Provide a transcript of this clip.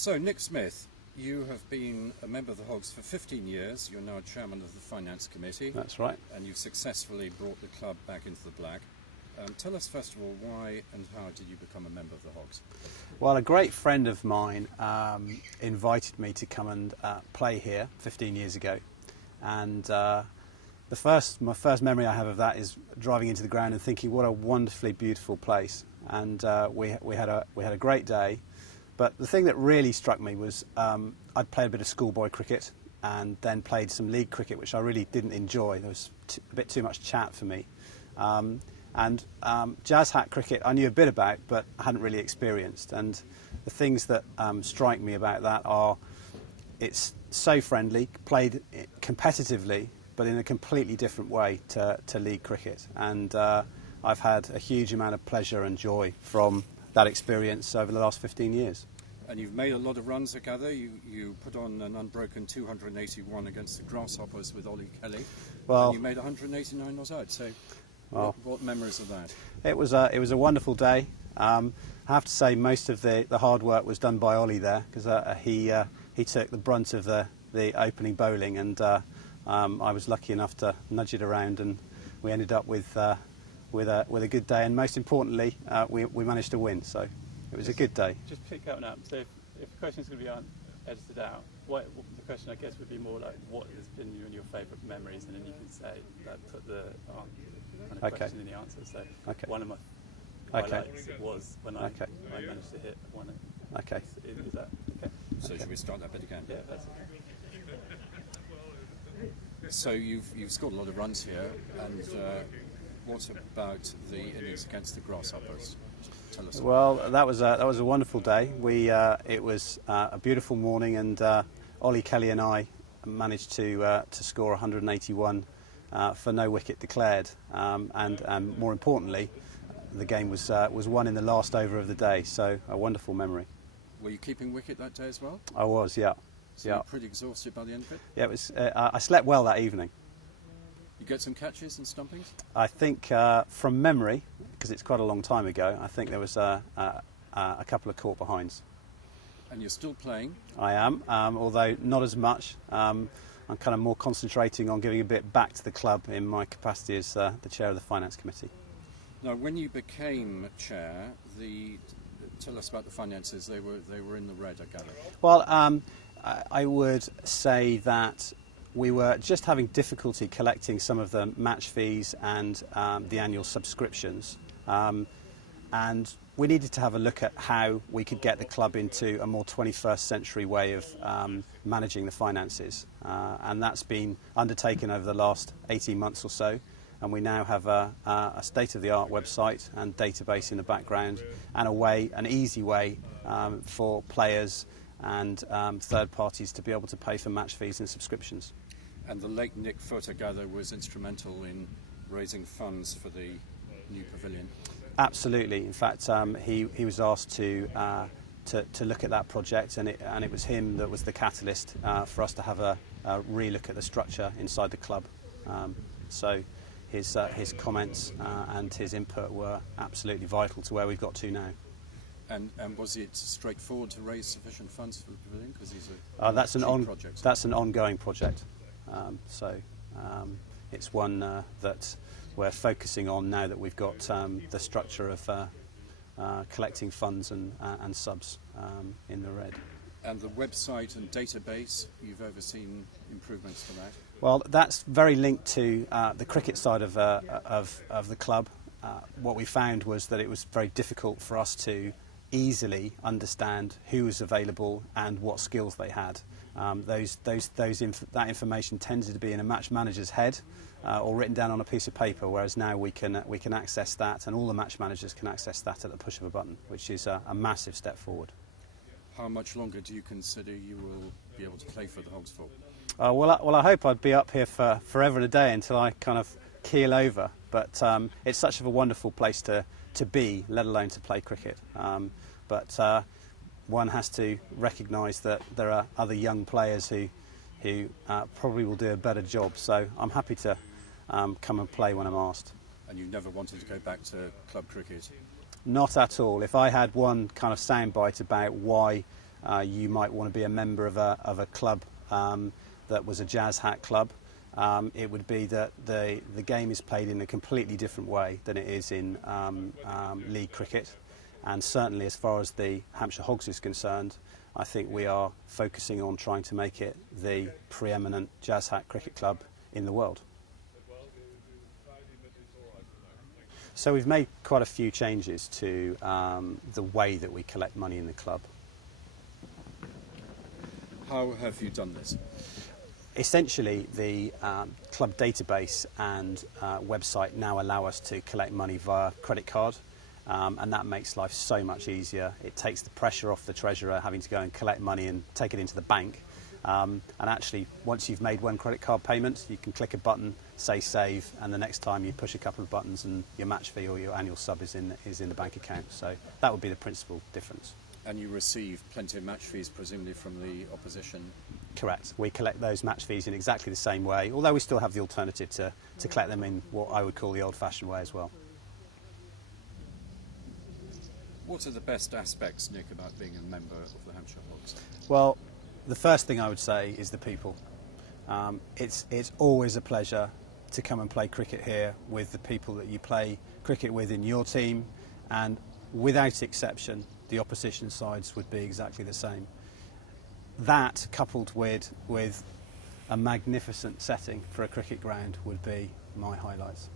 So, Nick Smith, you have been a member of the Hogs for 15 years. You're now chairman of the Finance Committee. That's right. And you've successfully brought the club back into the black. Tell us, first of all, why and how did you become a member of the Hogs? Well, a great friend of mine invited me to come and play here 15 years ago. And my first memory I have of that is driving into the ground and thinking, what a wonderfully beautiful place. And we had a great day. But the thing that really struck me was I'd played a bit of schoolboy cricket and then played some league cricket, which I really didn't enjoy. There was a bit too much chat for me. And jazz hat cricket I knew a bit about, but I hadn't really experienced. And the things that strike me about that are it's so friendly, played competitively, but in a completely different way to league cricket. And I've had a huge amount of pleasure and joy from that experience over the last 15 years. And you've made a lot of runs, I gather. You put on an unbroken 281 against the Grasshoppers with Ollie Kelly. Well, and you made 189 not out. So, what memories of that? It was a wonderful day. I have to say most of the hard work was done by Ollie there, because he took the brunt of the opening bowling, and I was lucky enough to nudge it around, and we ended up with a good day. And most importantly, we managed to win. So it was a good day. Just pick that one up. So if the question's going to be edited out, the question I guess would be more like what has been your favourite memories, and then you can say put the kind of question in the answer. So one of my highlights was when I managed to hit one. Okay. Is that okay? So should we start that bit again? Yeah, that's okay. So you've scored a lot of runs here, and what about the innings against the Grasshoppers? Tell us. Well, that was a wonderful day. It was a beautiful morning, and Ollie Kelly and I managed to score 181 for no wicket declared, and more importantly, the game was won in the last over of the day. So a wonderful memory. Were you keeping wicket that day as well? I was, yeah. So you were pretty exhausted by the end of it? Yeah, it was. I slept well that evening. You get some catches and stumpings? I think from memory, because it's quite a long time ago, I think there was a couple of caught behinds. And you're still playing? I am, although not as much. I'm kind of more concentrating on giving a bit back to the club in my capacity as the chair of the Finance Committee. Now, when you became chair, tell us about the finances. They were in the red, I gather. Well, I would say that we were just having difficulty collecting some of the match fees and the annual subscriptions. And we needed to have a look at how we could get the club into a more 21st century way of managing the finances. And that's been undertaken over the last 18 months or so. And we now have a state-of-the-art website and database in the background, and an easy way for players and third parties to be able to pay for match fees and subscriptions. And the late Nick Foot, I gather, was instrumental in raising funds for the new pavilion. Absolutely. In fact, he was asked to look at that project, and it was him that was the catalyst for us to have a re-look at the structure inside the club. So his comments and his input were absolutely vital to where we've got to now. And was it straightforward to raise sufficient funds for the pavilion? Because these are projects. That's an ongoing project. So it's one that we're focusing on now that we've got the structure of collecting funds and subs in the red. And the website and database, you've overseen improvements to that? Well, that's very linked to the cricket side of the club. What we found was that it was very difficult for us to easily understand who was available and what skills they had. That information tended to be in a match manager's head or written down on a piece of paper, whereas now we can access that, and all the match managers can access that at the push of a button, which is a massive step forward. How much longer do you consider you will be able to play for the Hogs for? Well, I hope I'd be up here for forever and a day until I kind of keel over. But it's such a wonderful place to be, let alone to play cricket. But one has to recognise that there are other young players who probably will do a better job. So I'm happy to come and play when I'm asked. And you never wanted to go back to club cricket? Not at all. If I had one kind of soundbite about why you might want to be a member of a club that was a jazz hat club. It would be that the game is played in a completely different way than it is in league cricket, and certainly as far as the Hampshire Hogs is concerned, I think we are focusing on trying to make it the preeminent jazz hat cricket club in the world. So we've made quite a few changes to the way that we collect money in the club. How have you done this? Essentially, the club database and website now allow us to collect money via credit card, and that makes life so much easier. It takes the pressure off the treasurer having to go and collect money and take it into the bank. And actually, once you've made one credit card payment, you can click a button, say save, and the next time you push a couple of buttons and your match fee or your annual sub is in the bank account. So that would be the principal difference. And you receive plenty of match fees, presumably from the opposition? Correct. We collect those match fees in exactly the same way, although we still have the alternative to collect them in what I would call the old-fashioned way as well. What are the best aspects, Nick, about being a member of the Hampshire Hogs? Well, the first thing I would say is the people. It's always a pleasure to come and play cricket here with the people that you play cricket with in your team, and without exception, the opposition sides would be exactly the same. That, coupled with a magnificent setting for a cricket ground, would be my highlights.